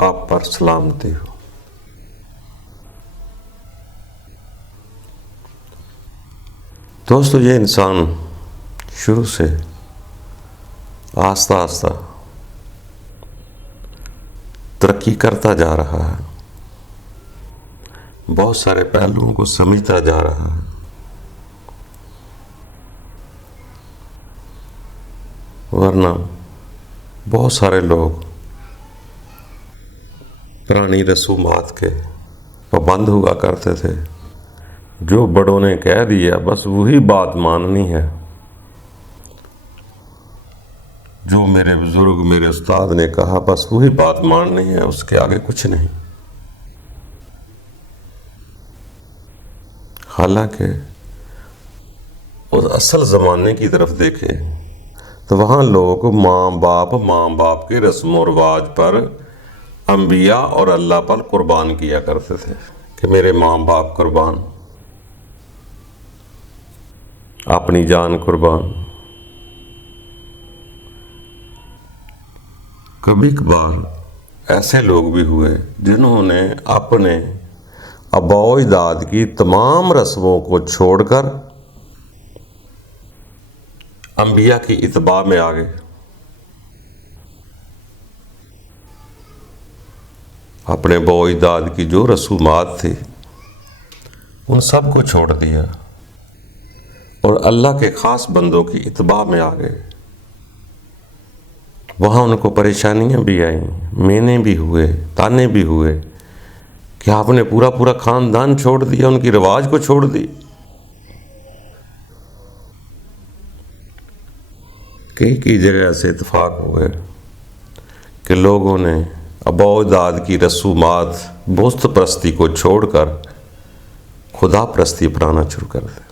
آپ پر سلامتی ہو۔ دوستو، یہ انسان شروع سے آہستہ آہستہ ترقی کرتا جا رہا ہے، بہت سارے پہلوؤں کو سمجھتا جا رہا ہے، ورنہ بہت سارے لوگ پرانی رسومات کے پابند ہوا کرتے تھے۔ جو بڑوں نے کہہ دیا بس وہی بات ماننی ہے، جو میرے بزرگ میرے استاد نے کہا بس وہی بات ماننی ہے، اس کے آگے کچھ نہیں۔ حالانکہ اس اصل زمانے کی طرف دیکھیں تو وہاں لوگ ماں باپ کے رسم و رواج پر انبیاء اور اللہ پر قربان کیا کرتے تھے کہ میرے ماں باپ قربان، اپنی جان قربان۔ کبھی کبھار ایسے لوگ بھی ہوئے جنہوں نے اپنے آباء و اجداد کی تمام رسموں کو چھوڑ کر انبیاء کی اتباع میں آ گئے، اپنے آباء و اجداد کی جو رسومات تھی ان سب کو چھوڑ دیا اور اللہ کے خاص بندوں کی اتباع میں آ گئے۔ وہاں ان کو پریشانیاں بھی آئیں، مینے بھی ہوئے، تانے بھی ہوئے کہ آپ نے پورا خاندان چھوڑ دیا، ان کی رواج کو چھوڑ دی۔ کئی جگہ ایسے اتفاق ہوئے کہ لوگوں نے آباء و اجداد کی رسومات بت پرستی کو چھوڑ کر خدا پرستی اپنانا شروع کر دیا۔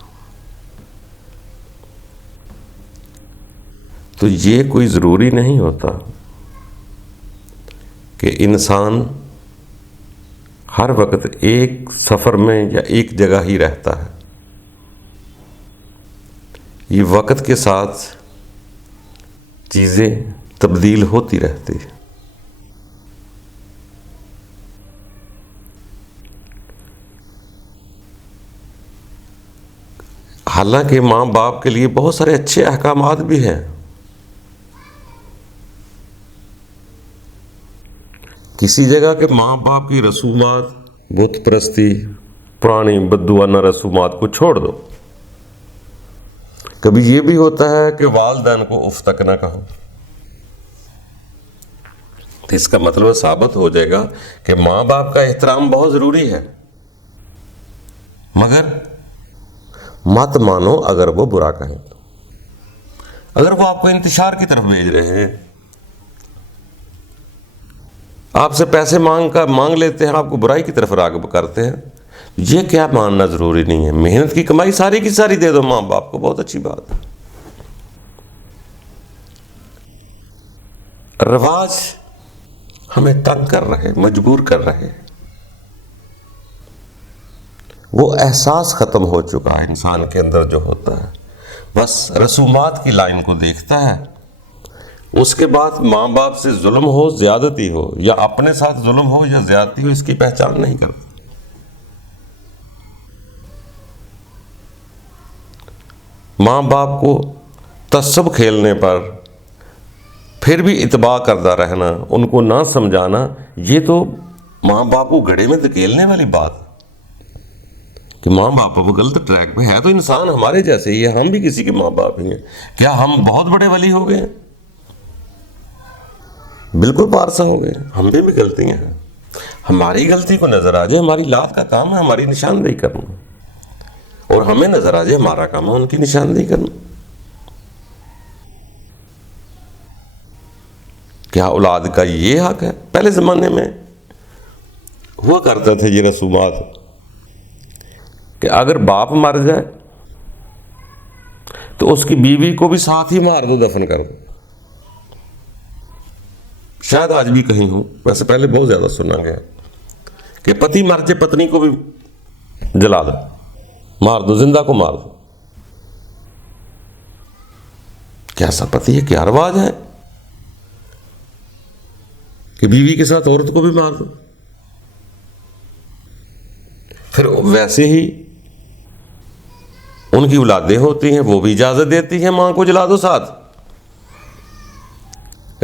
تو یہ کوئی ضروری نہیں ہوتا کہ انسان ہر وقت ایک سفر میں یا ایک جگہ ہی رہتا ہے۔ یہ وقت کے ساتھ چیزیں تبدیل ہوتی رہتی ہیں۔ حالانکہ ماں باپ کے لیے بہت سارے اچھے احکامات بھی ہیں۔ کسی جگہ کے ماں باپ کی رسومات، بت پرستی، پرانی بدوانہ رسومات کو چھوڑ دو۔ کبھی یہ بھی ہوتا ہے کہ والدین کو اف تک نہ کہو، تو اس کا مطلب ثابت ہو جائے گا کہ ماں باپ کا احترام بہت ضروری ہے، مگر مت مانو اگر وہ برا کہیں تو۔ اگر وہ آپ کو انتشار کی طرف بھیج رہے ہیں، آپ سے پیسے مانگ لیتے ہیں، آپ کو برائی کی طرف راغب کرتے ہیں، یہ کیا ماننا ضروری نہیں ہے؟ محنت کی کمائی ساری کی ساری دے دو ماں باپ کو، بہت اچھی بات ہے۔ رواج ہمیں تنگ کر رہے، مجبور کر رہے، وہ احساس ختم ہو چکا ہے انسان کے اندر جو ہوتا ہے، بس رسومات کی لائن کو دیکھتا ہے، اس کے بعد ماں باپ سے ظلم ہو، زیادتی ہو، یا اپنے ساتھ ظلم ہو یا زیادتی ہو، اس کی پہچان نہیں کرتا۔ ماں باپ کو تعصب کھیلنے پر پھر بھی اتباع کرتا رہنا، ان کو نہ سمجھانا، یہ تو ماں باپ کو گڑھے میں دھکیلنے والی بات ہے کہ ماں باپ وہ غلط ٹریک پہ ہے، تو انسان ہمارے جیسے ہی ہے، ہم بھی کسی کے ماں باپ ہی ہیں۔ کیا ہم بہت بڑے ولی ہو گئے ہیں؟ بالکل پارسا ہو گئے، ہم بھی غلطیاں ہیں۔ ہماری غلطی کو نظر آ جائے، ہماری لات کا کام ہے ہماری نشاندہی کرنا، اور ہمیں نظر آ جائے ہمارا کام ہے ان کی نشاندہی کرنا۔ کیا اولاد کا یہ حق ہے؟ پہلے زمانے میں ہوا کرتا تھا یہ رسومات کہ اگر باپ مر جائے تو اس کی بیوی کو بھی ساتھ ہی مار دو، دفن کر دو۔ شاید آج بھی کہیں ہوں، ویسے پہلے بہت زیادہ سنا گیا کہ پتی مر جائے پتنی کو بھی جلا دو، مار دو، زندہ کو مار دو۔ کیا ایسا پتی ہے؟ کیا رواج ہے کہ بیوی کے ساتھ عورت کو بھی مار دو. پھر ویسے ہی ان کی اولادیں ہوتی ہیں، وہ بھی اجازت دیتی ہیں ماں کو جلا دو ساتھ.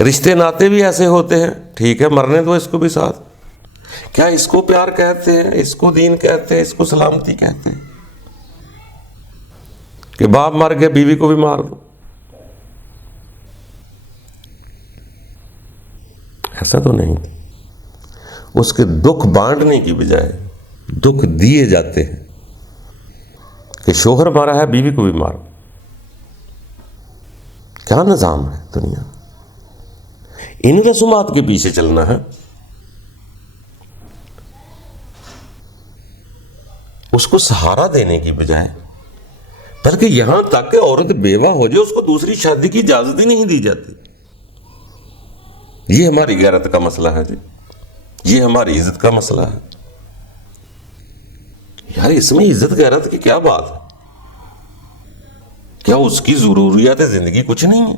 رشتے ناتے بھی ایسے ہوتے ہیں، ٹھیک ہے مرنے دو اس کو بھی ساتھ. کیا اس کو پیار کہتے ہیں؟ اس کو دین کہتے ہیں؟ اس کو سلامتی کہتے ہیں کہ باپ مر گیا بیوی کو بھی مار دو؟ ایسا تو نہیں. اس کے دکھ بانٹنے کی بجائے دکھ دیے جاتے ہیں کہ شوہر مارا ہے بیوی کو بھی مارو. کیا نظام ہے دنیا؟ ان رسومات کے پیچھے چلنا ہے. اس کو سہارا دینے کی بجائے، بلکہ یہاں تک کہ عورت بیوہ ہو جائے اس کو دوسری شادی کی اجازت ہی نہیں دی جاتی. یہ ہماری غیرت کا مسئلہ ہے جی، یہ ہماری عزت کا مسئلہ ہے. یار اس میں عزت غیرت کی کیا بات ہے؟ کیا اس کی ضروریات زندگی کچھ نہیں ہے؟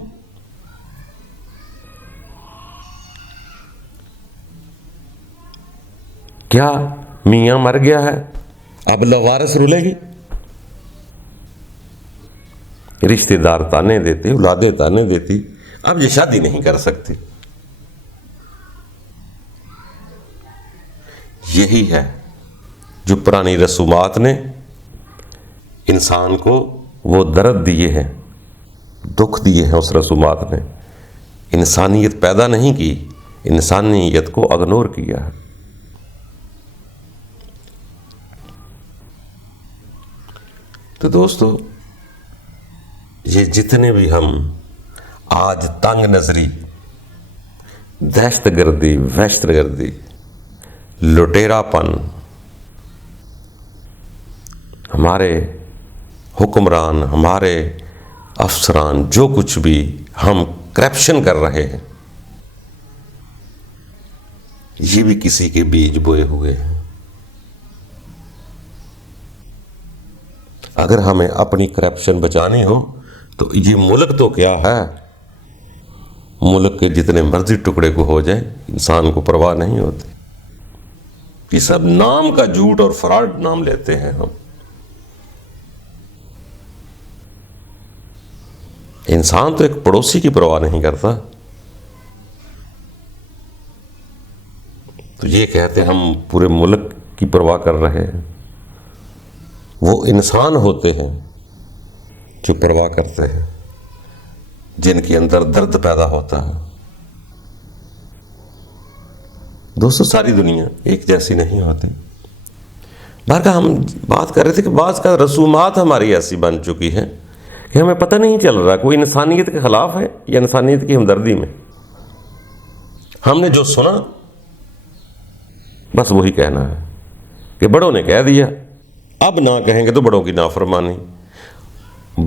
کیا میاں مر گیا ہے اب لوارث رولے گی؟ رشتہ دار تانے دیتے، اولادیں تانے دیتی، اب یہ شادی نہیں کر سکتی. یہی ہے جو پرانی رسومات نے انسان کو وہ درد دیے ہیں، دکھ دیے ہیں. اس رسومات نے انسانیت پیدا نہیں کی، انسانیت کو اگنور کیا ہے. تو دوستو، یہ جتنے بھی ہم آج تنگ نظری، دہشت گردی، وحشت گردی، لٹیرا پن، ہمارے حکمران، ہمارے افسران، جو کچھ بھی ہم کرپشن کر رہے ہیں، یہ بھی کسی کے بیج بوئے ہوئے ہیں. اگر ہمیں اپنی کرپشن بچانی ہو تو یہ ملک تو کیا ہے، ملک کے جتنے مرضی ٹکڑے کو ہو جائے انسان کو پرواہ نہیں ہوتی. یہ سب نام کا جھوٹ اور فراڈ نام لیتے ہیں ہم. انسان تو ایک پڑوسی کی پرواہ نہیں کرتا. تو یہ کہتے ہیں ہم پورے ملک کی پرواہ کر رہے ہیں. وہ انسان ہوتے ہیں جو پرواہ کرتے ہیں، جن کے اندر درد پیدا ہوتا ہے. دوستو ساری دنیا ایک جیسی نہیں ہوتی. بہرکہ ہم بات کر رہے تھے کہ بعض کا رسومات ہماری ایسی بن چکی ہے کہ ہمیں پتہ نہیں چل رہا کوئی انسانیت کے خلاف ہے یا انسانیت کی ہمدردی میں. ہم نے جو سنا بس وہی کہنا ہے کہ بڑوں نے کہہ دیا، اب نہ کہیں گے تو بڑوں کی نافرمانی.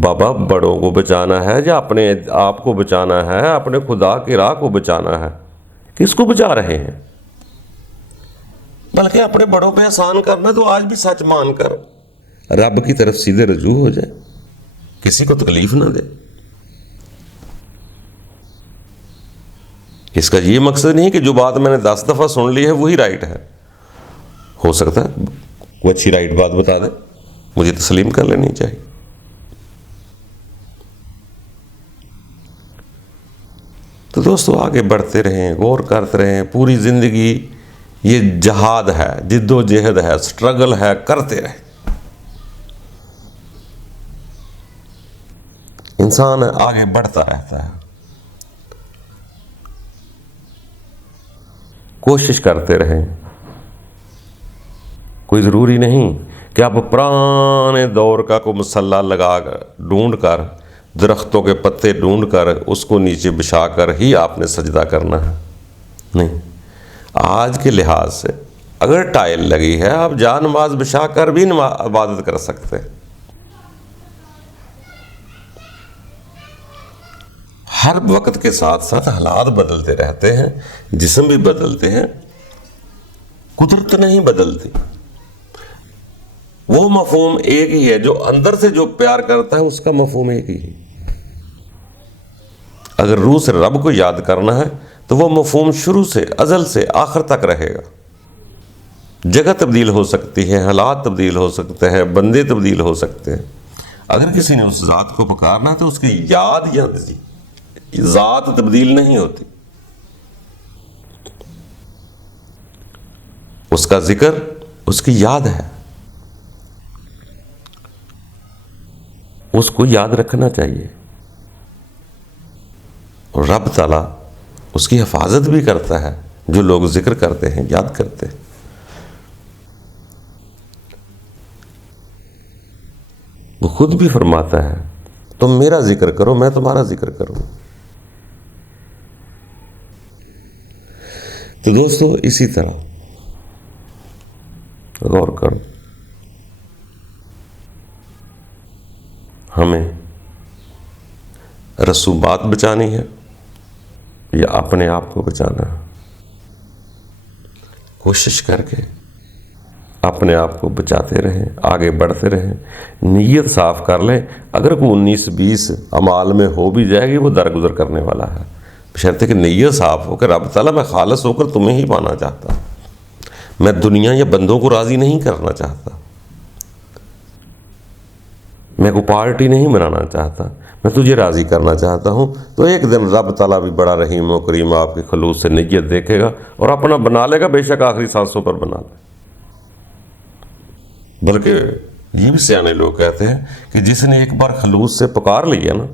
بابا بڑوں کو بچانا ہے یا اپنے آپ کو بچانا ہے، اپنے خدا کی راہ کو بچانا ہے؟ کس کو بچا رہے ہیں؟ بلکہ اپنے بڑوں پہ احسان کرنا تو آج بھی سچ مان کر رب کی طرف سیدھے رجوع ہو جائے، کسی کو تکلیف نہ دے. اس کا یہ مقصد نہیں کہ جو بات میں نے 10 دفعہ سن لی ہے وہی رائٹ ہے. ہو سکتا ہے وہ اچھی رائٹ بات بتا دے، مجھے تسلیم کر لینی چاہیے. تو دوستو آگے بڑھتے رہیں، غور کرتے رہیں. پوری زندگی یہ جہاد ہے، جد و جہد ہے، سٹرگل ہے، کرتے رہیں. انسان آگے بڑھتا رہتا ہے، کوشش کرتے رہیں. کوئی ضروری نہیں کہ آپ پرانے دور کا کوئی مسلح لگا کر ڈھونڈ کر، درختوں کے پتے ڈھونڈ کر اس کو نیچے بچھا کر ہی آپ نے سجدہ کرنا ہے. نہیں، آج کے لحاظ سے اگر ٹائل لگی ہے آپ جا نماز بچھا کر بھی عبادت کر سکتے. ہر وقت کے ساتھ ساتھ حالات بدلتے رہتے ہیں، جسم بھی بدلتے ہیں، قدرت نہیں بدلتی. وہ مفہوم ایک ہی ہے، جو اندر سے جو پیار کرتا ہے اس کا مفہوم ایک ہی ہے. اگر روح سے رب کو یاد کرنا ہے تو وہ مفہوم شروع سے ازل سے آخر تک رہے گا۔ جگہ تبدیل ہو سکتی ہے، حالات تبدیل ہو سکتے ہیں، بندے تبدیل ہو سکتے ہیں، اگر کسی نے اس ذات کو پکارنا ہے تو اس کی یاد یا ذات تبدیل نہیں ہوتی، اس کا ذکر اس کی یاد ہے، اس کو یاد رکھنا چاہیے، اور رب تعالیٰ اس کی حفاظت بھی کرتا ہے، جو لوگ ذکر کرتے ہیں، یاد کرتے ہیں۔ وہ خود بھی فرماتا ہے تم میرا ذکر کرو، میں تمہارا ذکر کروں۔ تو دوستو اسی طرح غور کرو، ہمیں رسومات بچانی ہے یا اپنے آپ کو بچانا ہے؟ کوشش کر کے اپنے آپ کو بچاتے رہیں، آگے بڑھتے رہیں، نیت صاف کر لیں۔ اگر کوئی 19-20 اعمال میں ہو بھی جائے گی، وہ درگزر کرنے والا ہے، بشرطے کہ نیت صاف ہو کہ رب تعالیٰ میں خالص ہو کر تمہیں ہی پانا چاہتا ہوں، میں دنیا یا بندوں کو راضی نہیں کرنا چاہتا، میں کوئی پارٹی نہیں بنانا چاہتا، میں تجھے راضی کرنا چاہتا ہوں۔ تو ایک دن رب تعالیٰ بھی بڑا رحیم و کریم آپ کے خلوص سے نیت دیکھے گا اور اپنا بنا لے گا، بے شک آخری سانسوں پر بنا لے۔ بلکہ یہ بھی سیانے لوگ کہتے ہیں کہ جس نے ایک بار خلوص سے پکار لیا نا،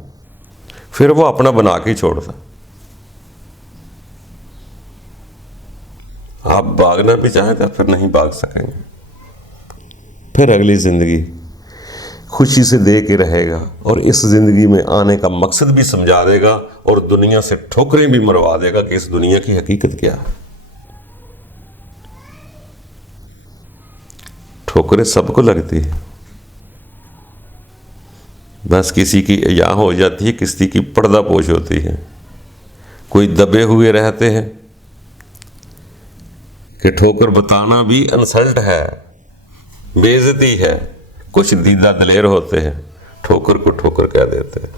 پھر وہ اپنا بنا کے ہی چھوڑتا۔ آپ بھاگنا بھی چاہیں تو پھر نہیں بھاگ سکیں گے، پھر اگلی زندگی خوشی سے دے کے رہے گا، اور اس زندگی میں آنے کا مقصد بھی سمجھا دے گا، اور دنیا سے ٹھوکریں بھی مروا دے گا کہ اس دنیا کی حقیقت کیا ہے۔ ٹھوکریں سب کو لگتی ہے، بس کسی کی یہاں ہو جاتی ہے، کسی کی پردہ پوش ہوتی ہے۔ کوئی دبے ہوئے رہتے ہیں کہ ٹھوکر بتانا بھی انسلٹ ہے، بے عزتی ہے۔ کچھ دیدہ دلیر ہوتے ہیں، ٹھوکر کو ٹھوکر کہہ دیتے ہیں۔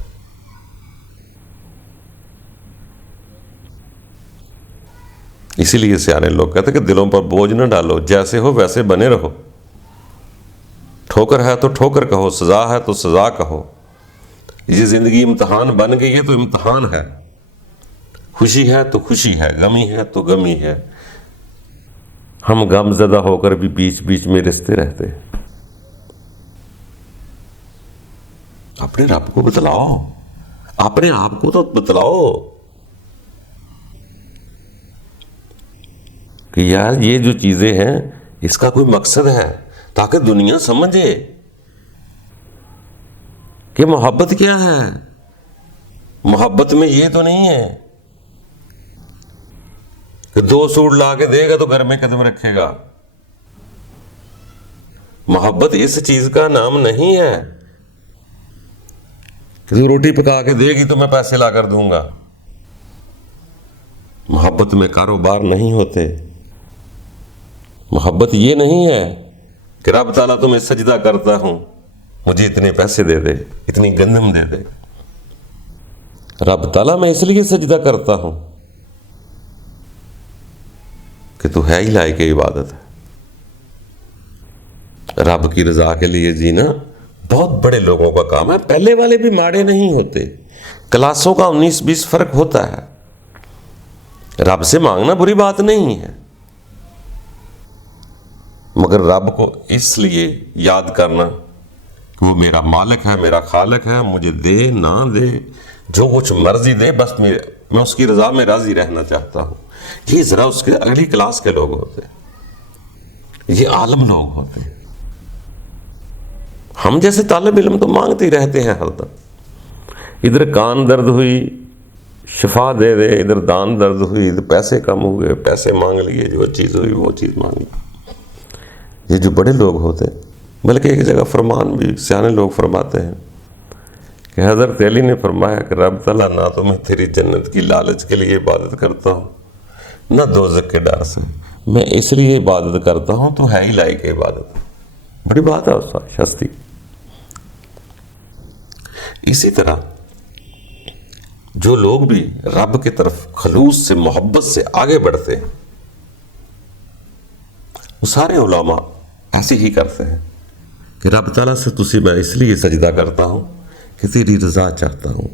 اسی لیے سیانے لوگ کہتے ہیں کہ دلوں پر بوجھ نہ ڈالو، جیسے ہو ویسے بنے رہو۔ ٹھوکر ہے تو ٹھوکر کہو، سزا ہے تو سزا کہو۔ یہ زندگی امتحان بن گئی ہے تو امتحان ہے، خوشی ہے تو خوشی ہے، غمی ہے تو غمی ہے۔ ہم غم زدہ ہو کر بھی بیچ بیچ میں رستے رہتے ہیں۔ اپنے رب کو بتلاؤ، اپنے آپ کو تو بتلاؤ کہ یار یہ جو چیزیں ہیں اس کا کوئی مقصد ہے، تاکہ دنیا سمجھے کہ محبت کیا ہے۔ محبت میں یہ تو نہیں ہے کہ 2 سوٹ لا کے دے گا تو گھر میں قدم رکھے گا۔ محبت اس چیز کا نام نہیں ہے کہ تو روٹی پکا کے دے گی تو میں پیسے لا کر دوں گا۔ محبت میں کاروبار نہیں ہوتے۔ محبت یہ نہیں ہے کہ رب تعالیٰ تمہیں سجدہ کرتا ہوں، مجھے اتنے پیسے دے دے، اتنی گندم دے دے۔ رب تعالیٰ میں اس لیے سجدہ کرتا ہوں کہ تو ہے ہی لائق عبادت ہے۔ رب کی رضا کے لیے جینا بہت بڑے لوگوں کا کام ہے۔ پہلے والے بھی ماڑے نہیں ہوتے، کلاسوں کا 19-20 فرق ہوتا ہے۔ رب سے مانگنا بری بات نہیں ہے، مگر رب کو اس لیے یاد کرنا کہ وہ میرا مالک ہے، میرا خالق ہے، مجھے دے نہ دے، جو کچھ مرضی دے، بس میں اس کی رضا میں راضی رہنا چاہتا ہوں۔ یہ ذرا اس کے اگلی کلاس کے لوگ ہوتے ہیں، یہ عالم لوگ ہوتے ہیں۔ ہم جیسے طالب علم تو مانگتے ہی رہتے ہیں ہر دم، ادھر کان درد ہوئی شفا دے دے، ادھر دان درد ہوئی، ادھر پیسے کم ہوئے پیسے مانگ لیے، جو چیز ہوئی وہ چیز مانگ لی۔ یہ جو بڑے لوگ ہوتے ہیں، بلکہ ایک جگہ فرمان بھی سیانے لوگ فرماتے ہیں کہ حضرت علی نے فرمایا کہ رب تعالیٰ نہ تو میں تیری جنت کی لالچ کے لیے عبادت کرتا ہوں، نہ دوزخ کے ڈر سے، میں اس لیے عبادت کرتا ہوں تو ہے ہی لائق عبادت۔ بڑی بات ہے اس ہستی۔ اسی طرح جو لوگ بھی رب کی طرف خلوص سے محبت سے آگے بڑھتے ہیں وہ سارے علماء ایسے ہی کرتے ہیں کہ رب تعالیٰ سے تجھے میں اس لیے سجدہ کرتا ہوں کہ تیری رضا چاہتا ہوں،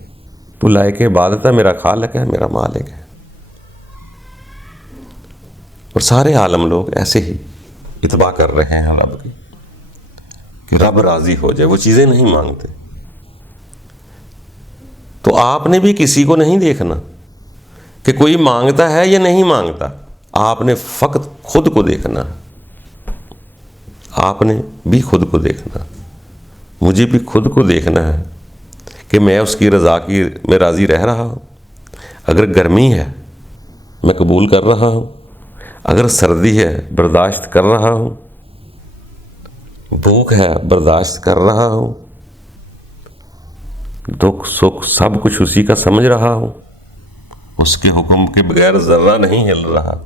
تو لائق عبادت ہے، میرا خالق ہے، میرا مالک ہے۔ اور سارے عالم لوگ ایسے ہی اتباع کر رہے ہیں رب کی کہ رب راضی ہو جائے، وہ چیزیں نہیں مانگتے۔ تو آپ نے بھی کسی کو نہیں دیکھنا کہ کوئی مانگتا ہے یا نہیں مانگتا، آپ نے فقط خود کو دیکھنا، آپ نے بھی خود کو دیکھنا، مجھے بھی خود کو دیکھنا ہے کہ میں اس کی رضا کی میں راضی رہ رہا ہوں۔ اگر گرمی ہے میں قبول کر رہا ہوں، اگر سردی ہے برداشت کر رہا ہوں، بھوک ہے برداشت کر رہا ہوں، دکھ سکھ سب کچھ اسی کا سمجھ رہا ہوں، اس کے حکم کے بغیر ذرہ نہیں ہل رہا۔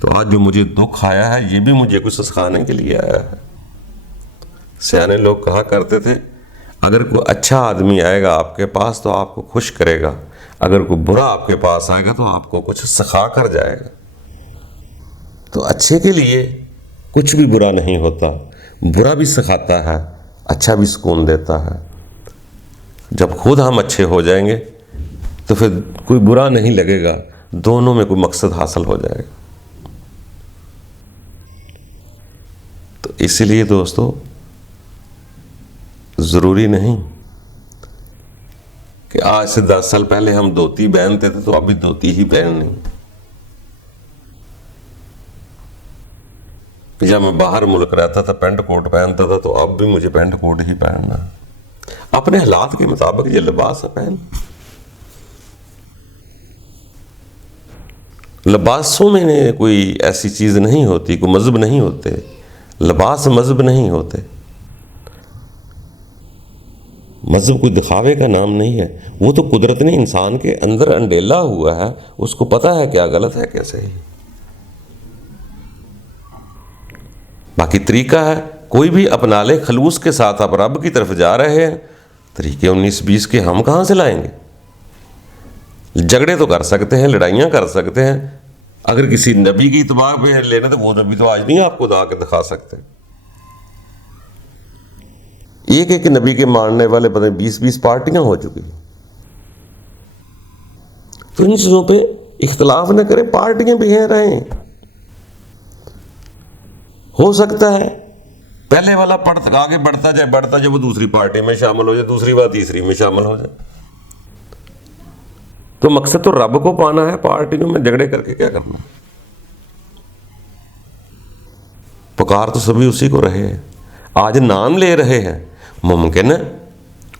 تو آج جو مجھے دکھ آیا ہے یہ بھی مجھے کچھ سکھانے کے لیے آیا ہے۔ سیانے لوگ کہا کرتے تھے اگر کوئی اچھا آدمی آئے گا آپ کے پاس تو آپ کو خوش کرے گا، اگر کوئی برا آپ کے پاس آئے گا تو آپ کو کچھ سکھا کر جائے گا۔ تو اچھے کے لیے کچھ بھی برا نہیں ہوتا، برا بھی سکھاتا ہے، اچھا بھی سکون دیتا ہے۔ جب خود ہم اچھے ہو جائیں گے تو پھر کوئی برا نہیں لگے گا، دونوں میں کوئی مقصد حاصل ہو جائے گا۔ تو اسی لیے دوستو ضروری نہیں کہ آج سے 10 سال پہلے ہم دھوتی پہنتے تھے تو اب بھی دھوتی ہی پہننی۔ جب میں باہر ملک رہتا تھا پینٹ کوٹ پہنتا تھا تو اب بھی مجھے پینٹ کوٹ ہی پہننا ہے۔ اپنے حالات کے مطابق یہ لباس ہے پہن۔ لباسوں میں کوئی ایسی چیز نہیں ہوتی، کوئی مذہب نہیں ہوتے، لباس مذہب نہیں ہوتے۔ مذہب کوئی دکھاوے کا نام نہیں ہے، وہ تو قدرت نے انسان کے اندر انڈیلا ہوا ہے، اس کو پتہ ہے کیا غلط ہے کیا صحیح۔ باقی طریقہ ہے کوئی بھی اپنا لے، خلوص کے ساتھ آپ رب کی طرف جا رہے ہیں، طریقے 19-20 کے ہم کہاں سے لائیں گے؟ جھگڑے تو کر سکتے ہیں، لڑائیاں کر سکتے ہیں، اگر کسی نبی کی اتباع پہ لینا تو وہ نبی تو آج نہیں آپ کو آ کے دکھا سکتے۔ ایک ایک نبی کے ماننے والے پتہ نہیں 20-20 پارٹیاں ہو چکی۔ تو ان چیزوں پہ اختلاف نہ کریں، پارٹیاں بھی ہیں رہیں۔ ہو سکتا ہے پہلے والا آگے بڑھتا جائے وہ دوسری پارٹی میں شامل ہو جائے، دوسری بات تیسری میں شامل ہو جائے۔ تو مقصد تو رب کو پانا ہے، پارٹیوں میں جھگڑے کر کے کیا کرنا ہے؟ پکار تو سبھی اسی کو رہے ہیں، آج نام لے رہے ہیں، ممکن ہے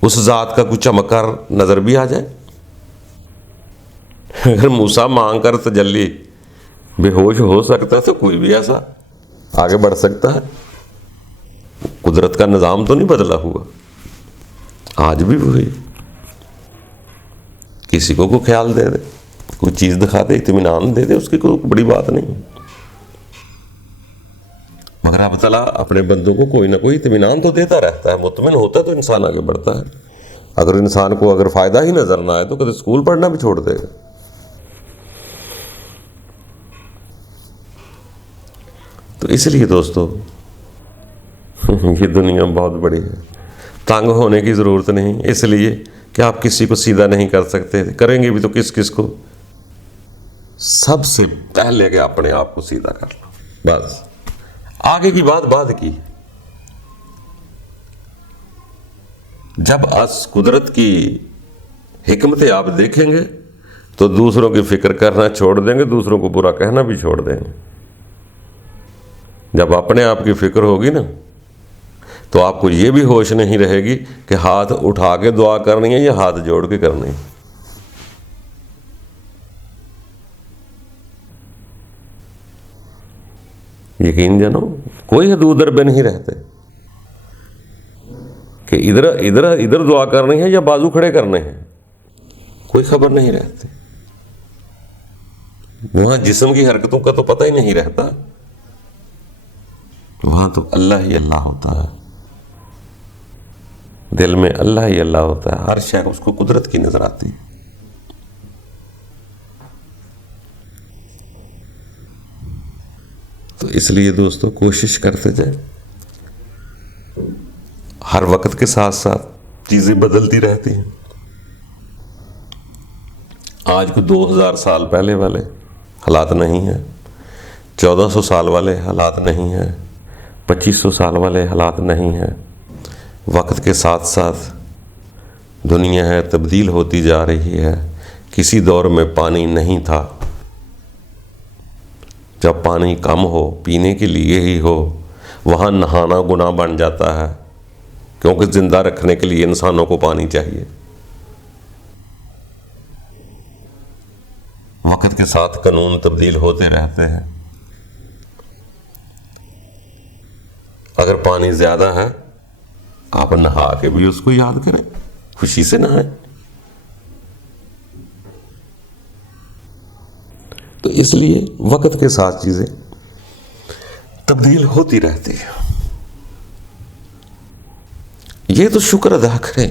اس ذات کا کچھ چمکار نظر بھی آ جائے۔ اگر موسیٰ مانگ کر تجلی بے ہوش ہو سکتا ہے تو کوئی بھی ایسا آگے بڑھ سکتا ہے۔ قدرت کا نظام تو نہیں بدلا ہوا، آج بھی وہی۔ کسی کو کوئی خیال دے دے، کوئی چیز دکھا دے، اطمینان دے دے، اس کی کوئی بڑی بات نہیں۔ مگر اب تعالیٰ اپنے بندوں کو کوئی نہ کوئی اطمینان تو دیتا رہتا ہے، مطمئن ہوتا ہے تو انسان آگے بڑھتا ہے۔ اگر انسان کو اگر فائدہ ہی نظر نہ آئے تو کبھی اسکول پڑھنا بھی چھوڑ دے گا۔ تو اس لیے دوستو یہ دنیا بہت بڑی ہے، تنگ ہونے کی ضرورت نہیں، اس لیے کہ آپ کسی کو سیدھا نہیں کر سکتے، کریں گے بھی تو کس کو؟ سب سے پہلے کہ اپنے آپ کو سیدھا کر لو، بس آگے کی بات بعد کی۔ جب اس قدرت کی حکمتیں آپ دیکھیں گے تو دوسروں کی فکر کرنا چھوڑ دیں گے، دوسروں کو برا کہنا بھی چھوڑ دیں گے۔ جب اپنے آپ کی فکر ہوگی نا تو آپ کو یہ بھی ہوش نہیں رہے گی کہ ہاتھ اٹھا کے دعا کرنی ہے یا ہاتھ جوڑ کے کرنی ہے۔ یقین جانو کوئی حدود پہ نہیں رہتے کہ ادھر دعا کرنی ہے یا بازو کھڑے کرنے ہیں، کوئی خبر نہیں رہتی۔ وہاں جسم کی حرکتوں کا تو پتہ ہی نہیں رہتا، وہاں تو اللہ ہی اللہ ہوتا ہے، دل میں اللہ ہی اللہ ہوتا ہے، ہر شے اس کو قدرت کی نظر آتی ہے۔ اس لیے دوستو کوشش کرتے جائیں. ہر وقت کے ساتھ ساتھ چیزیں بدلتی رہتی ہیں. آج کو 2000 سال پہلے والے حالات نہیں ہیں, 1400 سال والے حالات نہیں ہیں, 2500 سال والے حالات نہیں ہیں. وقت کے ساتھ ساتھ دنیا ہے تبدیل ہوتی جا رہی ہے. کسی دور میں پانی نہیں تھا. جب پانی کم ہو, پینے کے لیے ہی ہو, وہاں نہانا گناہ بن جاتا ہے, کیونکہ زندہ رکھنے کے لیے انسانوں کو پانی چاہیے. وقت کے ساتھ قانون تبدیل ہوتے رہتے ہیں. اگر پانی زیادہ ہے, آپ نہا کے بھی اس کو یاد کریں, خوشی سے نہائیں. تو اس لیے وقت کے ساتھ چیزیں تبدیل ہوتی رہتی ہیں. یہ تو شکر ادا کریں,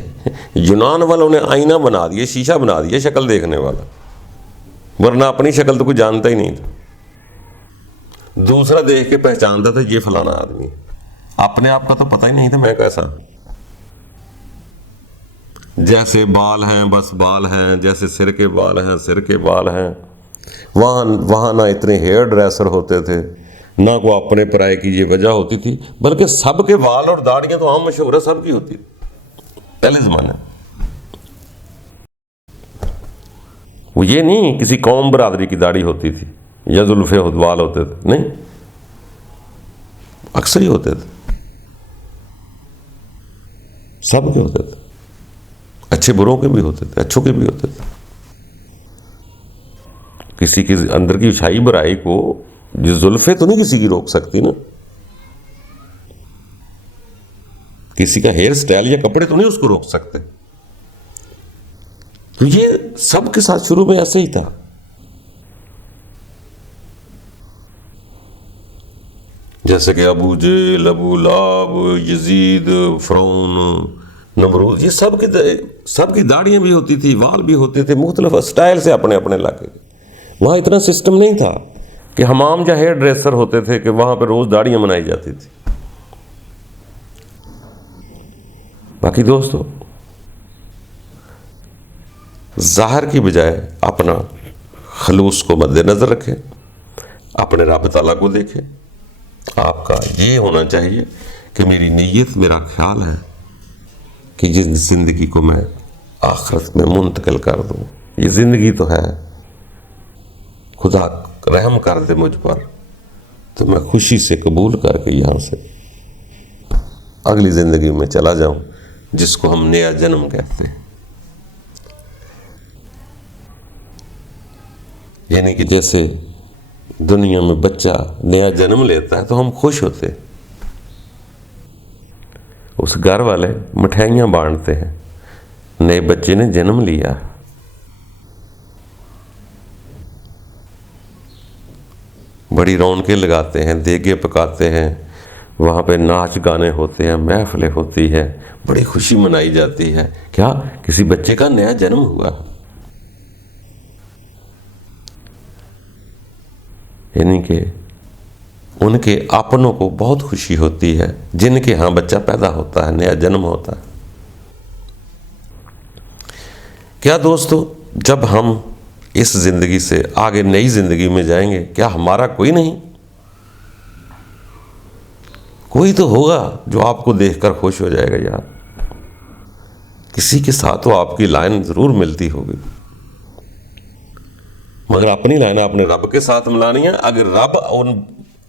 یونان والوں نے آئینہ بنا دیا, شیشہ بنا دیا شکل دیکھنے والا, ورنہ اپنی شکل تو کوئی جانتا ہی نہیں تھا. دوسرا دیکھ کے پہچانتا تھا یہ فلانا آدمی, اپنے آپ کا تو پتہ ہی نہیں تھا میں کیسا. جیسے بال ہیں بس بال ہیں, جیسے سر کے بال ہیں سر کے بال ہیں. وہاں نہ اتنے ہیئر ڈریسر ہوتے تھے, نہ کو اپنے پرائے کی یہ وجہ ہوتی تھی, بلکہ سب کے بال اور داڑیاں تو عام مشہور ہے, سب کی ہوتی تھی پہلے زمانے میں. وہ یہ نہیں کسی قوم برادری کی داڑھی ہوتی تھی یا زلفے بال ہوتے تھے, نہیں, اکثر ہی ہوتے تھے, سب کے ہوتے تھے. اچھے بروں کے بھی ہوتے تھے, اچھوں کے بھی ہوتے تھے. کسی کے اندر کی اچھائی برائی کو جو زلفیں تو نہیں کسی کی روک سکتی نا, کسی کا ہیئر سٹائل یا کپڑے تو نہیں اس کو روک سکتے. تو یہ سب کے ساتھ شروع میں ایسے ہی تھا. جیسے کہ ابو جہل, ابو لہب, یزید, فرعون, نمرود, یہ سب کی داڑیاں بھی ہوتی تھی, وال بھی ہوتے تھے, مختلف سٹائل سے اپنے اپنے علاقے کے. وہاں اتنا سسٹم نہیں تھا کہ حمام یا ہیئر ڈریسر ہوتے تھے کہ وہاں پہ روز داڑیاں منائی جاتی تھی. باقی دوستو, ظاہر کی بجائے اپنا خلوص کو مد نظر رکھیں, اپنے رب تعالیٰ کو دیکھیں. آپ کا یہ ہونا چاہیے کہ میری نیت, میرا خیال ہے کہ جس زندگی کو میں آخرت میں منتقل کر دوں, یہ زندگی تو ہے, خدا رحم کر دے مجھ پر, تو میں خوشی سے قبول کر کے یہاں سے اگلی زندگی میں چلا جاؤں, جس کو ہم نیا جنم کہتے ہیں. یعنی کہ جیسے دنیا میں بچہ نیا جنم لیتا ہے تو ہم خوش ہوتے ہیں, اس گھر والے مٹھائیاں بانٹتے ہیں, نئے بچے نے جنم لیا. بڑی رونقیں لگاتے ہیں, دیگیں پکاتے ہیں, وہاں پہ ناچ گانے ہوتے ہیں, محفلیں ہوتی ہے, بڑی خوشی منائی جاتی ہے. کیا کسی بچے کا نیا جنم ہوا. یعنی کہ ان کے اپنوں کو بہت خوشی ہوتی ہے جن کے ہاں بچہ پیدا ہوتا ہے, نیا جنم ہوتا ہے. کیا دوستو, جب ہم اس زندگی سے آگے نئی زندگی میں جائیں گے, کیا ہمارا کوئی نہیں؟ کوئی تو ہوگا جو آپ کو دیکھ کر خوش ہو جائے گا. یار کسی کے ساتھ تو آپ کی لائن ضرور ملتی ہوگی, مگر اپنی لائن اپنے رب کے ساتھ ملانی ہے. اگر رب ان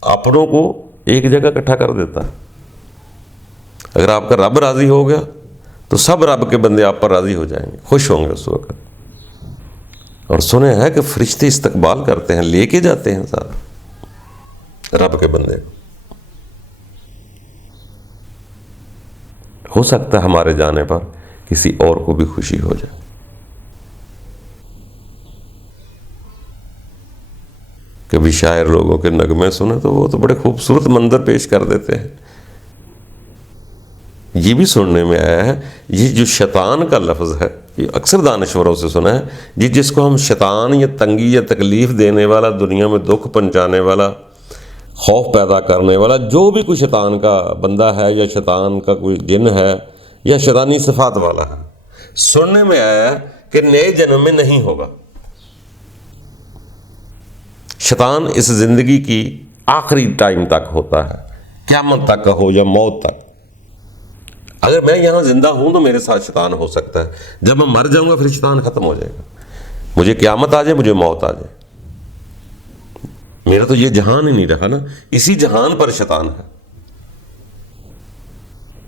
اپنوں کو ایک جگہ اکٹھا کر دیتا ہے, اگر آپ کا رب راضی ہو گیا تو سب رب کے بندے آپ پر راضی ہو جائیں گے, خوش ہوں گے اس وقت. اور سنے ہے کہ فرشتے استقبال کرتے ہیں, لے کے جاتے ہیں ساتھ رب کے بندے. ہو سکتا ہے ہمارے جانے پر کسی اور کو بھی خوشی ہو جائے. کبھی شاعر لوگوں کے نغمے سنے تو وہ تو بڑے خوبصورت منظر پیش کر دیتے ہیں. یہ بھی سننے میں آیا ہے, یہ جو شیطان کا لفظ ہے, یہ اکثر دانشوروں سے سنا ہے, یہ جس کو ہم شیطان یا تنگی یا تکلیف دینے والا, دنیا میں دکھ پہنچانے والا, خوف پیدا کرنے والا جو بھی کوئی شیطان کا بندہ ہے یا شیطان کا کوئی جن ہے یا شیطانی صفات والا ہے، سننے میں آیا کہ نئے جنم میں نہیں ہوگا۔ شیطان اس زندگی کی آخری ٹائم تک ہوتا ہے، قیامت تک کا ہو یا موت تک۔ اگر میں یہاں زندہ ہوں تو میرے ساتھ شیطان ہو سکتا ہے، جب میں مر جاؤں گا پھر شیطان ختم ہو جائے گا، مجھے قیامت آ جائے، مجھے موت آ جائے، میرا تو یہ جہان ہی نہیں رہا نا، اسی جہان پر شیطان ہے۔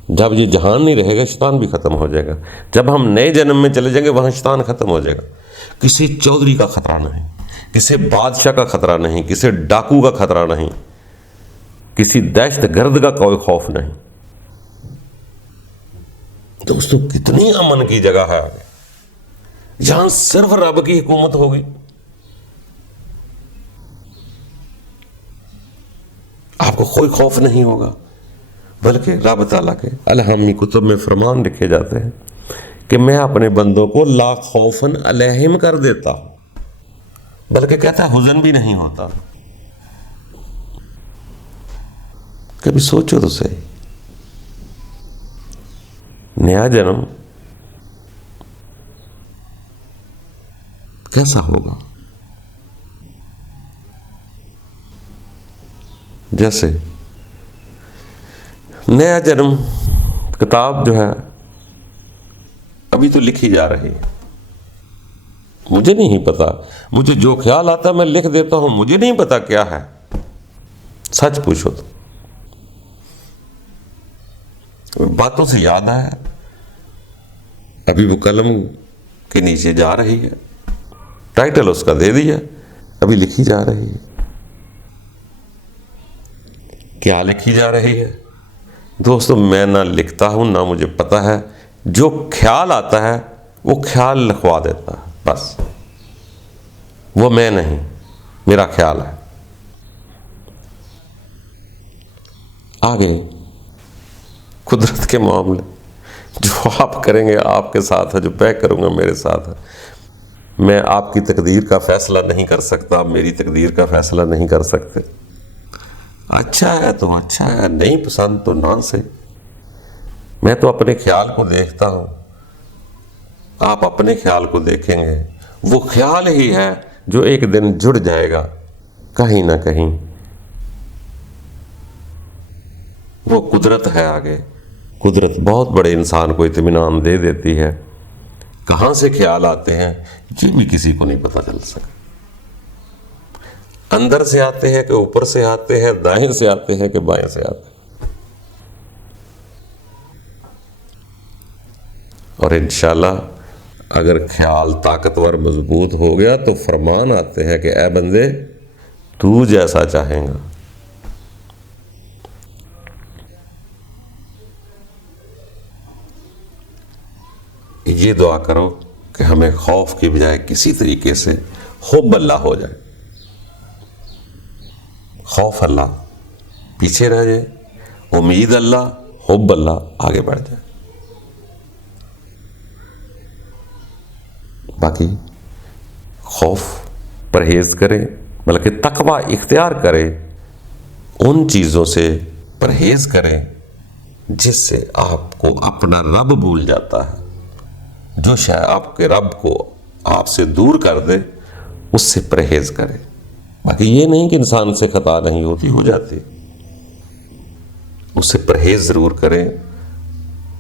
جب یہ جہان نہیں رہے گا شیطان بھی ختم ہو جائے گا۔ جب ہم نئے جنم میں چلے جائیں گے وہاں شیطان ختم ہو جائے گا۔ کسی چودھری کا خطرہ نہیں، کسی بادشاہ کا خطرہ نہیں، کسی ڈاکو کا خطرہ نہیں، کسی دہشت گرد کا کوئی خوف نہیں۔ دوستو کتنی امن کی جگہ ہے آگے، جہاں صرف رب کی حکومت ہوگی۔ آپ کو کوئی خوف نہیں ہوگا، بلکہ رب تعالیٰ کے الہامی کتب میں فرمان لکھے جاتے ہیں کہ میں اپنے بندوں کو لا خوفن علیہم کر دیتا ہوں، بلکہ کہتا ہے حزن بھی نہیں ہوتا۔ کبھی سوچو تو صحیح، نیا جنم کیسا ہوگا؟ جیسے نیا جنم کتاب جو ہے ابھی تو لکھی جا رہی ہے، مجھے نہیں پتا، مجھے جو خیال آتا ہے میں لکھ دیتا ہوں، مجھے نہیں پتا کیا ہے۔ سچ پوچھو تو باتوں سے یاد آیا، ابھی وہ قلم کے نیچے جا رہی ہے، ٹائٹل اس کا دے دیا، ابھی لکھی جا رہی ہے۔ کیا لکھی جا رہی ہے دوستو؟ میں نہ لکھتا ہوں نہ مجھے پتا ہے، جو خیال آتا ہے وہ خیال لکھوا دیتا ہے، بس وہ میں نہیں، میرا خیال ہے۔ آگے قدرت کے معاملے جو آپ کریں گے آپ کے ساتھ ہے، جو میں کروں گا میرے ساتھ ہے۔ میں آپ کی تقدیر کا فیصلہ نہیں کر سکتا، آپ میری تقدیر کا فیصلہ نہیں کر سکتے۔ اچھا ہے تو اچھا ہے، نہیں پسند تو نہ سے۔ میں تو اپنے خیال کو دیکھتا ہوں، آپ اپنے خیال کو دیکھیں گے، وہ خیال ہی ہے جو ایک دن جڑ جائے گا کہیں نہ کہیں۔ وہ قدرت ہے آگے، قدرت بہت بڑے انسان کو اطمینان دے دیتی ہے۔ کہاں سے خیال آتے ہیں یہ بھی کسی کو نہیں پتہ چل سکتا، اندر سے آتے ہیں کہ اوپر سے آتے ہیں، دائیں سے آتے ہیں کہ بائیں سے آتے ہیں۔ اور انشاءاللہ اگر خیال طاقتور مضبوط ہو گیا تو فرمان آتے ہیں کہ اے بندے تو جیسا چاہیں گا۔ یہ دعا کرو کہ ہمیں خوف کی بجائے کسی طریقے سے حب اللہ ہو جائے، خوف اللہ پیچھے رہ جائے، امید اللہ، حب اللہ آگے بڑھ جائے۔ باقی خوف پرہیز کرے، بلکہ تقوی اختیار کرے، ان چیزوں سے پرہیز کرے جس سے آپ کو اپنا رب بھول جاتا ہے۔ جو شے آپ کے رب کو آپ سے دور کر دے اس سے پرہیز کرے۔ باقی یہ نہیں کہ انسان سے خطا نہیں ہوتی، ہو جاتی، اس سے پرہیز ضرور کریں،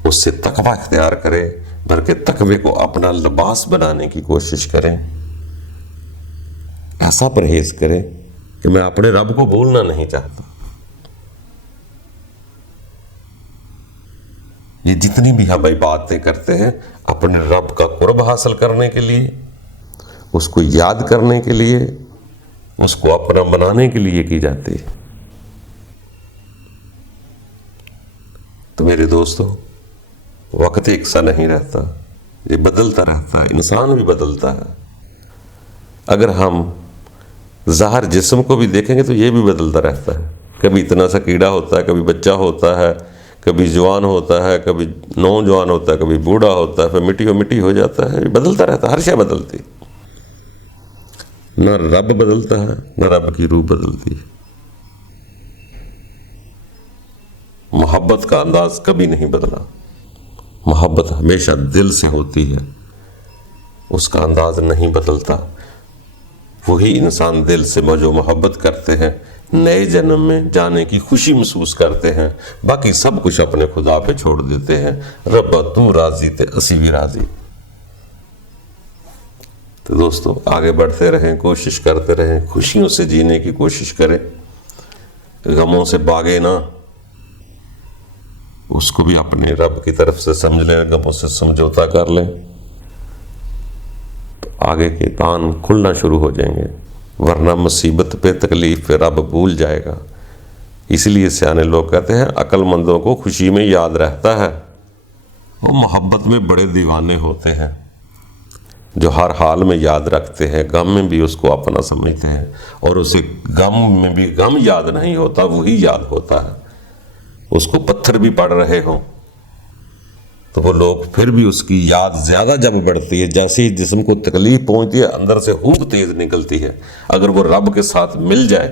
اس سے تقوی اختیار کریں، بلکہ تقوی کو اپنا لباس بنانے کی کوشش کریں۔ ایسا پرہیز کریں کہ میں اپنے رب کو بھولنا نہیں چاہتا۔ یہ جتنی بھی ہم باتیں کرتے ہیں اپنے رب کا قرب حاصل کرنے کے لیے، اس کو یاد کرنے کے لیے، اس کو اپنا بنانے کے لیے کی جاتی ہے۔ تو میرے دوستو وقت ایک سا نہیں رہتا، یہ بدلتا رہتا ہے، انسان بھی بدلتا ہے۔ اگر ہم ظاہر جسم کو بھی دیکھیں گے تو یہ بھی بدلتا رہتا ہے، کبھی اتنا سا کیڑا ہوتا ہے، کبھی بچہ ہوتا ہے، کبھی جوان ہوتا ہے، کبھی نوجوان ہوتا ہے، کبھی بوڑھا ہوتا ہے، پھر مٹی ہو جاتا ہے، یہ بدلتا رہتا ہے، ہر شے بدلتی، نہ رب بدلتا ہے نہ رب کی روح بدلتی ہے۔ محبت کا انداز کبھی نہیں بدلا، محبت ہمیشہ دل سے ہوتی ہے، اس کا انداز نہیں بدلتا۔ وہی انسان دل سے جو محبت کرتے ہیں نئے جنم میں جانے کی خوشی محسوس کرتے ہیں، باقی سب کچھ اپنے خدا پہ چھوڑ دیتے ہیں۔ ربا تو راضی تے اسی بھی راضی۔ تو دوستو آگے بڑھتے رہیں، کوشش کرتے رہیں، خوشیوں سے جینے کی کوشش کریں، غموں سے باغے نہ، اس کو بھی اپنے رب کی طرف سے سمجھ لیں، غموں سے سمجھوتا کر لیں، تو آگے کے کان کھلنا شروع ہو جائیں گے، ورنہ مصیبت پہ تکلیف پہ رب بھول جائے گا۔ اس لیے سیانے لوگ کہتے ہیں عقل مندوں کو خوشی میں یاد رہتا ہے، وہ محبت میں بڑے دیوانے ہوتے ہیں، جو ہر حال میں یاد رکھتے ہیں، غم میں بھی اس کو اپنا سمجھتے ہیں، اور اسے غم میں بھی غم یاد نہیں ہوتا، وہی یاد ہوتا ہے۔ اس کو پتھر بھی پڑ رہے ہوں تو وہ لوگ پھر بھی اس کی یاد زیادہ جب بڑھتی ہے، جیسے ہی جسم کو تکلیف پہنچتی ہے اندر سے ہونک تیز نکلتی ہے۔ اگر وہ رب کے ساتھ مل جائے،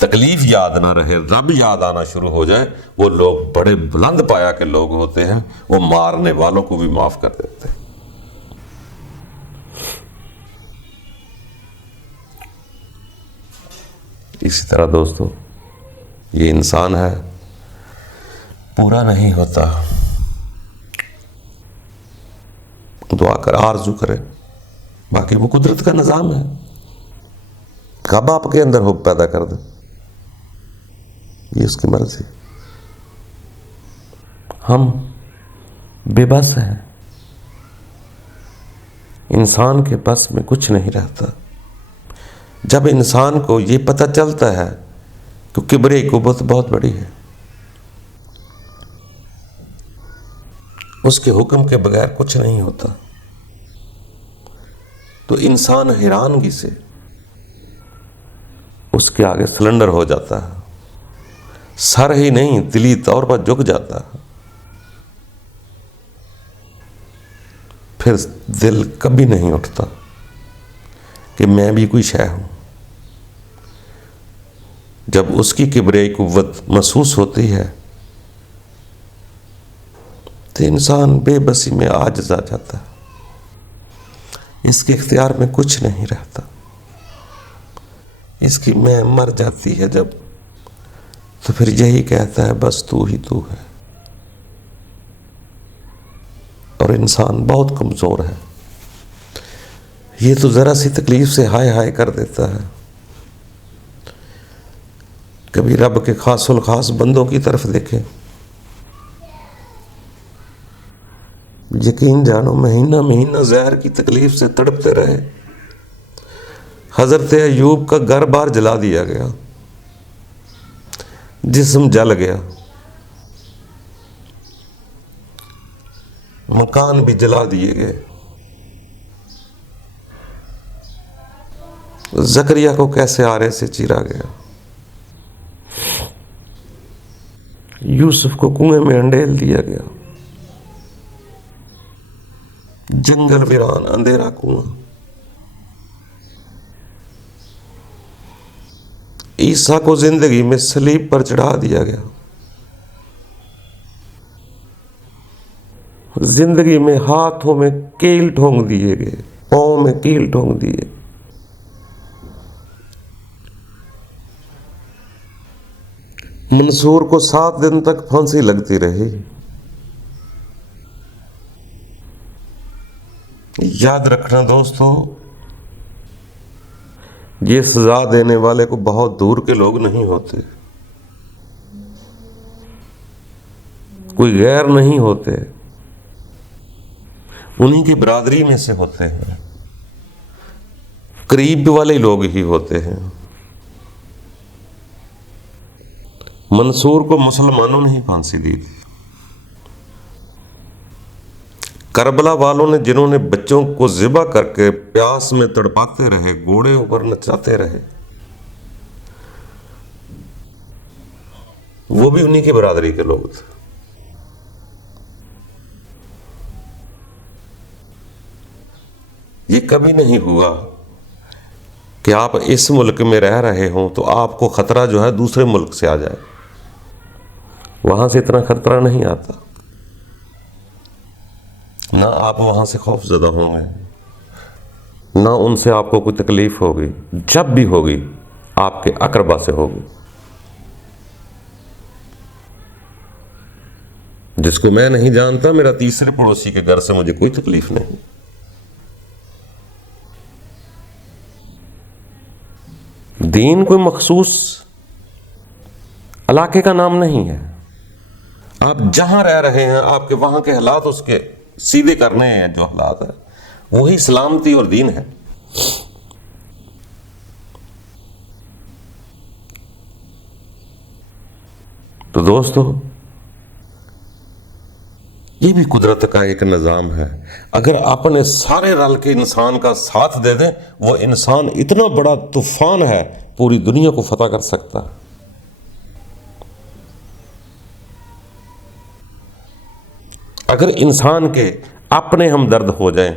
تکلیف یاد نہ رہے، رب یاد آنا شروع ہو جائے، وہ لوگ بڑے بلند پایا کے لوگ ہوتے ہیں، وہ مارنے والوں کو بھی معاف کر دیتے ہیں۔ اسی طرح دوستو یہ انسان ہے، پورا نہیں ہوتا، دعا کر آرزو کرے، باقی وہ قدرت کا نظام ہے، کب آپ کے اندر حب پیدا کر دے، یہ اس کی مرضی۔ ہم بے بس ہیں، انسان کے بس میں کچھ نہیں رہتا۔ جب انسان کو یہ پتہ چلتا ہے کہ کبر قوت بہت بڑی ہے، اس کے حکم کے بغیر کچھ نہیں ہوتا، تو انسان حیرانگی سے اس کے آگے سلنڈر ہو جاتا ہے، سر ہی نہیں دلی طور پر جھک جاتا ہے۔ پھر دل کبھی نہیں اٹھتا کہ میں بھی کوئی شے ہوں۔ جب اس کی کبریائی قوت محسوس ہوتی ہے تو انسان بے بسی میں عاجز آ جاتا ہے، اس کے اختیار میں کچھ نہیں رہتا، اس کی میں مر جاتی ہے جب، تو پھر یہی کہتا ہے بس تو ہی تو ہے۔ اور انسان بہت کمزور ہے، یہ تو ذرا سی تکلیف سے ہائے ہائے کر دیتا ہے۔ کبھی رب کے خاص الخاص بندوں کی طرف دیکھیں، یقین جانو مہینہ مہینہ زہر کی تکلیف سے تڑپتے رہے۔ حضرت ایوب کا گھر بار جلا دیا گیا، جسم جل گیا، مکان بھی جلا دیے گئے۔ زکریا کو کیسے آرے سے چیرا گیا، یوسف کو کنویں میں انڈیل دیا گیا، جنگل ویران اندھیرا کنواں۔ عیسیٰ کو زندگی میں صلیب پر چڑھا دیا گیا، زندگی میں ہاتھوں میں کیل ٹھونک دیے گئے، پاؤں میں کیل ٹھونک دیے۔ منصور کو 7 دن تک پھانسی لگتی رہی۔ یاد رکھنا دوستو، یہ سزا دینے والے کو بہت دور کے لوگ نہیں ہوتے، کوئی غیر نہیں ہوتے، انہی کی برادری میں سے ہوتے ہیں، قریب والے لوگ ہی ہوتے ہیں۔ منصور کو مسلمانوں نے ہی پھانسی دی تھی۔ کربلا والوں نے جنہوں نے بچوں کو ذبح کر کے پیاس میں تڑپاتے رہے، گھوڑے اوپر نچاتے رہے، وہ بھی انہی کی برادری کے لوگ تھے۔ یہ کبھی نہیں ہوا کہ آپ اس ملک میں رہ رہے ہوں تو آپ کو خطرہ جو ہے دوسرے ملک سے آ جائے۔ وہاں سے اتنا خطرہ نہیں آتا، نہ آپ وہاں سے خوف زدہ ہوں گے، نہ ان سے آپ کو کوئی تکلیف ہوگی، جب بھی ہوگی آپ کے اقربا سے ہوگی، جس کو میں نہیں جانتا، میرا تیسرے پڑوسی کے گھر سے مجھے کوئی تکلیف نہیں۔ دین کوئی مخصوص علاقے کا نام نہیں ہے، آپ جہاں رہ رہے ہیں آپ کے وہاں کے حالات اس کے سیدھے کرنے ہیں، جو حالات ہیں وہی سلامتی اور دین ہے۔ تو دوستو، یہ بھی قدرت کا ایک نظام ہے، اگر اپنے سارے رل کے انسان کا ساتھ دے دیں، وہ انسان اتنا بڑا طوفان ہے پوری دنیا کو فتح کر سکتا ہے۔ اگر انسان کے اپنے ہمدرد ہو جائیں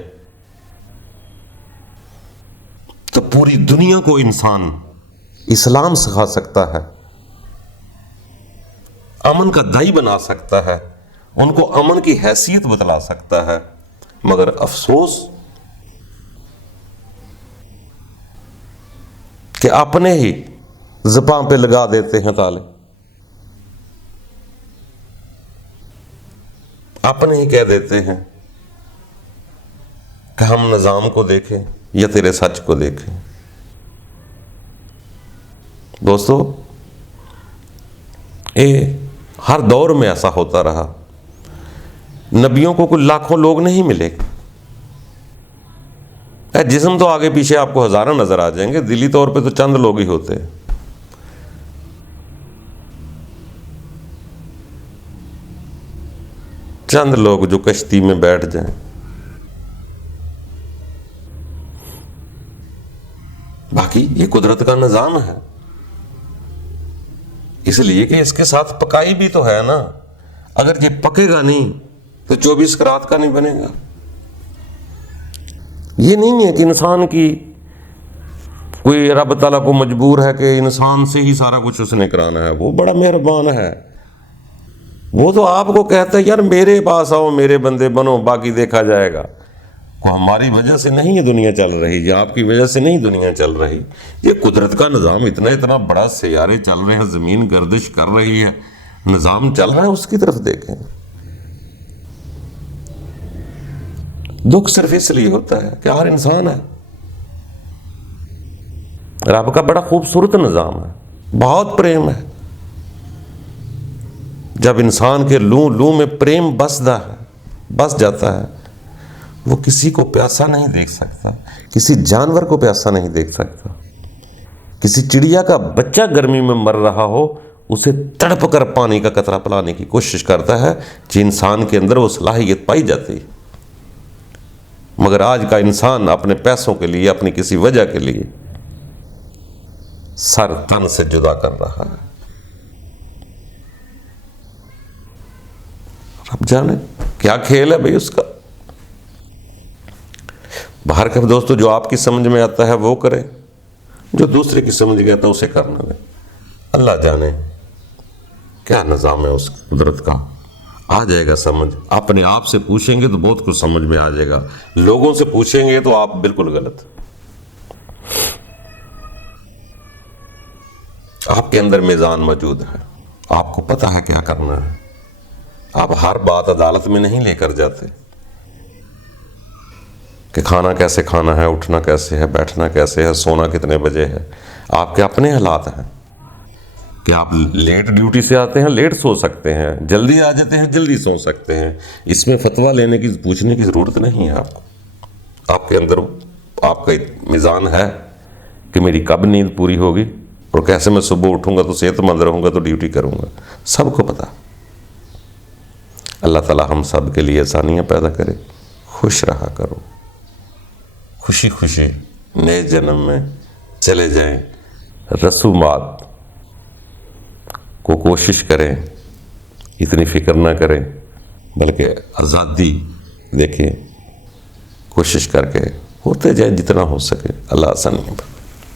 تو پوری دنیا کو انسان اسلام سکھا سکتا ہے، امن کا دائی بنا سکتا ہے، ان کو امن کی حیثیت بتلا سکتا ہے، مگر افسوس کہ اپنے ہی زبان پہ لگا دیتے ہیں تالے، اپنے ہی کہہ دیتے ہیں کہ ہم نظام کو دیکھیں یا تیرے سچ کو دیکھیں۔ دوستو، ہر دور میں ایسا ہوتا رہا، نبیوں کو کوئی لاکھوں لوگ نہیں ملے، جسم تو آگے پیچھے آپ کو ہزاروں نظر آ جائیں گے، دلی طور پہ تو چند لوگ ہی ہوتے ہیں۔ چند لوگ جو کشتی میں بیٹھ جائیں، باقی یہ قدرت کا نظام ہے، اس لیے کہ اس کے ساتھ پکائی بھی تو ہے نا، اگر یہ پکے گا نہیں تو 24 کرات کا نہیں بنے گا۔ یہ نہیں ہے کہ انسان کی کوئی رب تعالیٰ کو مجبور ہے کہ انسان سے ہی سارا کچھ اس نے کرانا ہے، وہ بڑا مہربان ہے، وہ تو آپ کو کہتا ہے یار میرے پاس آؤ، میرے بندے بنو، باقی دیکھا جائے گا۔ ہماری وجہ سے نہیں یہ دنیا چل رہی، یا آپ کی وجہ سے نہیں دنیا چل رہی، یہ قدرت کا نظام، اتنا بڑا سیارے چل رہے ہیں، زمین گردش کر رہی ہے، نظام چل رہا ہے، اس کی طرف دیکھیں۔ دکھ صرف اس لیے ہوتا ہے کہ ہر انسان ہے، رب کا بڑا خوبصورت نظام ہے، بہت پریم ہے، جب انسان کے لوں لوں میں پریم بس جاتا ہے، وہ کسی کو پیاسا نہیں دیکھ سکتا، کسی جانور کو پیاسا نہیں دیکھ سکتا، کسی چڑیا کا بچہ گرمی میں مر رہا ہو اسے تڑپ کر پانی کا قطرہ پلانے کی کوشش کرتا ہے، کہ انسان کے اندر وہ صلاحیت پائی جاتی ہے۔ مگر آج کا انسان اپنے پیسوں کے لیے، اپنی کسی وجہ کے لیے سر تن سے جدا کر رہا ہے۔ رب جانے کیا کھیل ہے بھئی اس کا۔ باہر کا دوستو، جو آپ کی سمجھ میں آتا ہے وہ کرے، جو دوسرے کی سمجھ گیا تھا اسے کرنا دے۔ اللہ جانے کیا نظام ہے اس قدرت کا، آ جائے گا سمجھ۔ اپنے آپ سے پوچھیں گے تو بہت کچھ سمجھ میں آ جائے گا، لوگوں سے پوچھیں گے تو آپ بالکل غلط۔ آپ کے اندر میزان موجود ہے، آپ کو پتہ ہے کیا کرنا ہے، آپ ہر بات عدالت میں نہیں لے کر جاتے کہ کھانا کیسے کھانا ہے، اٹھنا کیسے ہے، بیٹھنا کیسے ہے، سونا کتنے بجے ہے۔ آپ کے اپنے حالات ہیں کہ آپ لیٹ ڈیوٹی سے آتے ہیں، لیٹ سو سکتے ہیں، جلدی آ جاتے ہیں، جلدی سو سکتے ہیں۔ اس میں فتویٰ لینے کی، پوچھنے کی ضرورت نہیں ہے آپ کو۔ آپ کے اندر آپ کا میزان ہے کہ میری کب نیند پوری ہوگی اور کیسے میں صبح اٹھوں گا تو صحت مند رہوں گا تو ڈیوٹی کروں گا، سب کو پتہ۔ اللہ تعالیٰ ہم سب کے لیے آسانیاں پیدا کرے۔ خوش رہا کرو، خوشی خوشی نئے جنم میں چلے جائیں، رسومات کو کوشش کریں، اتنی فکر نہ کریں، بلکہ آزادی دیکھیں، کوشش کر کے ہوتے جائیں جتنا ہو سکے۔ اللہ آسانی